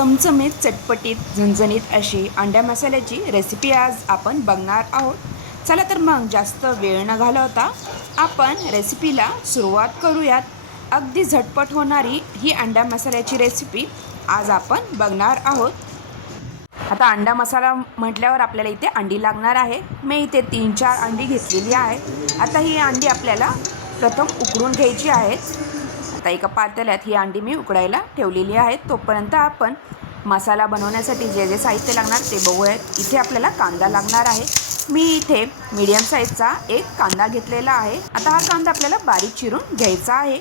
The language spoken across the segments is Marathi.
चमचमीत, चटपटीत, झणझणीत अशी अंड्या मसाल्याची रेसिपी आज आपण बघणार आहोत. चला तर मग जास्त वेळ न घालवता आपण रेसिपीला सुरुवात करूयात. अगदी झटपट होणारी ही अंडा मसाल्याची रेसिपी आज आपण बघणार आहोत. आता अंडा मसाला म्हटल्यावर आपल्याला इथे अंडी लागणार आहे. मी इथे 3-4 अंडी घेतलेली आहे. आता ही अंडी आपल्याला प्रथम उकडून घ्यायची आहेत. आता एका पातेल्यात ही अंडी मी उकडायला ठेवलेली आहेत. तोपर्यंत आपण मसाला बनवण्यासाठी जे जे साहित्य लागणार ते बघूयात. इथे आपल्याला कांदा लागणार आहे. मी इथे मीडियम साईजचा एक कांदा घेतलेला आहे. आता हा कांदा आपल्याला बारीक चिरून घ्यायचा आहे.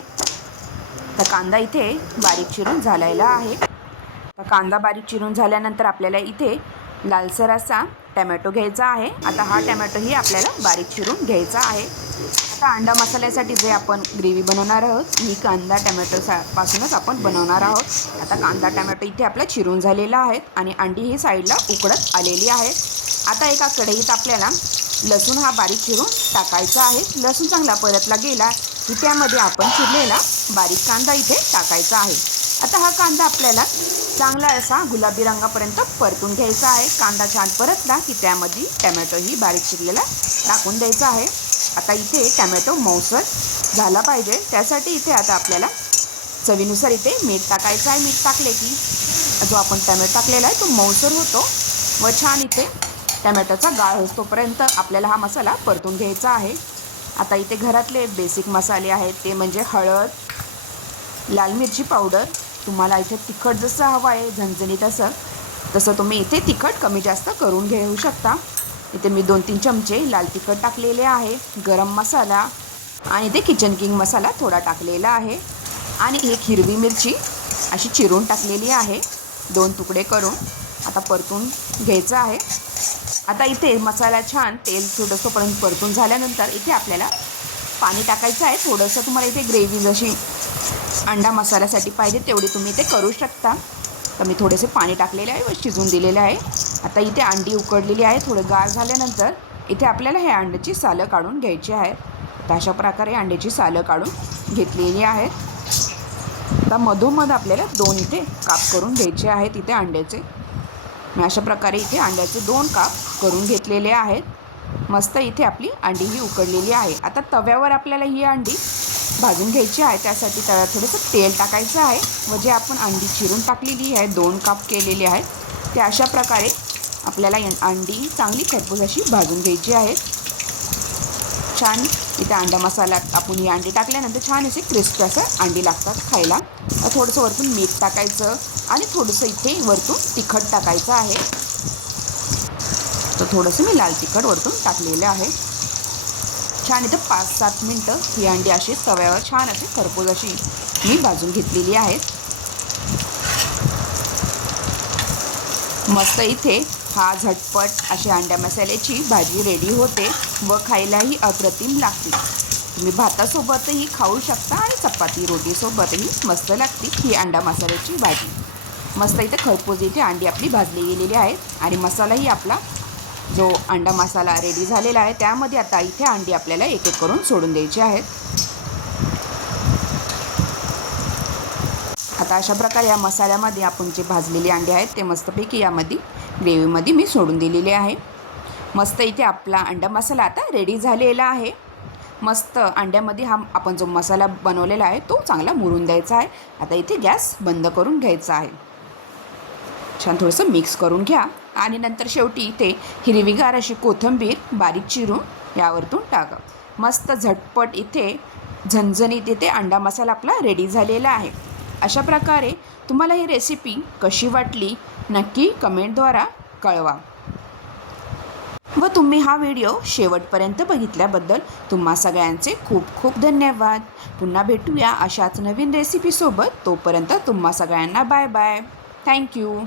तर कांदा इथे बारीक चिरून झालेला आहे. तर कांदा बारीक चिरून झाल्यानंतर आपल्याला इथे लालसर असा टमॅटो घ्यायचा आहे. आता हा टमॅटोही आपल्याला बारीक चिरून घ्यायचा आहे. आता अंडा मसाल्यासाठी जे आपण ग्रेव्ही बनवणार आहोत ही कांदा टमॅटो पासूनच आपण बनवणार आहोत. आता कांदा टमॅटो इथे आपला चिरून झालेला आहे आणि अंडी ही साईडला उकडत आलेली आहेत. आता एका कढईत आपल्याला लसूण हा बारीक चिरून टाकायचा आहे. लसूण चांगला परतला गेला की त्यामध्ये आपण चिरलेला बारीक कांदा इथे टाकायचा आहे. आता हा कांदा आपल्याला चांगला असा गुलाबी रंगापर्यंत परतून घ्यायचा आहे. कांदा छान परतला की त्यामध्ये टमॅटोही बारीक चिरलेला टाकून द्यायचा आहे. आता इथे टमॅटो मऊसर झाला पाहिजे त्यासाठी इथे आता आपल्याला चवीनुसार इथे मीठ टाकायचं आहे. मीठ टाकले की जो आपण टमॅटो टाकलेला आहे तो मऊसर होतो व छान इथे टमॅटोचा गाळ होतोपर्यंत आपल्याला हा मसाला परतून घ्यायचा आहे. आता इथे घरातले बेसिक मसाले आहेत ते म्हणजे हळद, लाल मिरची पावडर, तुम्हाला इथे तिखट जसं हवं आहे झणझणीत तसं तुम्ही इथे तिखट कमी जास्त करून घेऊ शकता. इथे मी 2-3 चमचे लाल तिखट टाकलेले आहे. गरम मसाला आणि इथे किचन किंग मसाला थोडा टाकलेला आहे आणि एक हिरवी मिरची अशी चिरून टाकलेली आहे 2 तुकडे करून. आता परतून घ्यायचं आहे. आता इथे मसाला छान तेल थोडंसंपर्यंत परतून झाल्यानंतर इथे आपल्याला पाणी टाकायचं आहे. थोडंसं तुम्हाला इथे ग्रेव्ही जशी अंडा मसाल्यासाठी पाहिजे तेवढी तुम्ही ते करू शकता. तर मी थोडेसे पाणी टाकलेले आहे व शिजवून दिलेले आहे. आता इथे अंडी उकडलेली आहे. थोडं गार झाल्यानंतर इथे आपल्याला हे अंड्याची सालं काढून घ्यायची आहेत. तर अशा प्रकारे अंड्याची सालं काढून घेतलेली आहेत. आता मधोमध आपल्याला 2 इथे काप करून घ्यायचे आहेत इथे अंड्याचे. मी अशा प्रकारे इथे अंड्याचे 2 काप करून घेतलेले आहेत. मस्त इथे आपली अंडी ही उकडलेली आहे. आता तव्यावर आपल्याला ही अंडी भाजून घ्यायची आहे. त्यासाठी तव्यात थोडंसं तेल टाकायचं आहे व जे आपण अंडी चिरून टाकलेली आहे 2 काप केलेली आहेत ते अशा प्रकारे आपल्याला अंडी चांगली खरपूस अशी भाजून घ्यायची आहेत. छान इथे अंडा मसाला आपण ही अंडी टाकल्यानंतर छान असे क्रिस्पी असं अंडी लागतात खायला. थोडंसं वरतून मीठ टाकायचं आणि थोडंसं इथे वरतून तिखट टाकायचं आहे. तर थोडंसं मी लाल तिखट वरतून टाकलेलं आहे. छान इथं 5-7 मिनटं ही अंडी अशी तव्यावर छान अशी खरपूस अशी मी भाजून घेतलेली आहेत. मस्त इथे हा झटपट अशी अंड्या मसाल्याची भाजी रेडी होते व खायलाही अप्रतिम लागते. तुम्ही भातासोबतही खाऊ शकता आणि चपाती रोटीसोबतही मस्त लागते ही अंडा मसाल्याची भाजी. मस्त इथे खरपूस इथे अंडी आपली भाजली गेलेली आहेत आणि मसालाही आपला जो अंडा मसाला रेडी झालेला आहे त्यामध्ये आता इथे अंडी आपल्याला एक एक करून सोडून द्यायची आहेत. आता अशा प्रकारे या मसाल्यामध्ये आपण जे भाजलेली अंडी आहेत ते मस्तपैकी यामध्ये ग्रेव्हीमध्ये मी सोडून दिलेले आहे. मस्त इथे आपला अंडा मसाला आता रेडी झालेला आहे. मस्त अंड्यामध्ये हा आपण जो मसाला बनवलेला आहे तो चांगला मुरून द्यायचा आहे. आता इथे गॅस बंद करून घ्यायचा आहे. छान थोडंसं मिक्स करून घ्या आणि नंतर शेवटी इथे हिरवीगार अशी कोथिंबीर बारीक चिरून यावरतून टाका. मस्त झटपट इथे झणझणीत इथे अंडा मसाला आपला रेडी झालेला आहे. अशा प्रकारे तुम्हाला ही रेसिपी कशी वाटली नक्की कमेंटद्वारा कळवा व तुम्ही हा व्हिडिओ शेवटपर्यंत बघितल्याबद्दल तुम्हा सगळ्यांचे खूप खूप धन्यवाद. पुन्हा भेटूया अशाच नवीन रेसिपीसोबत. तोपर्यंत तुम्हा सगळ्यांना बाय बाय. थँक्यू.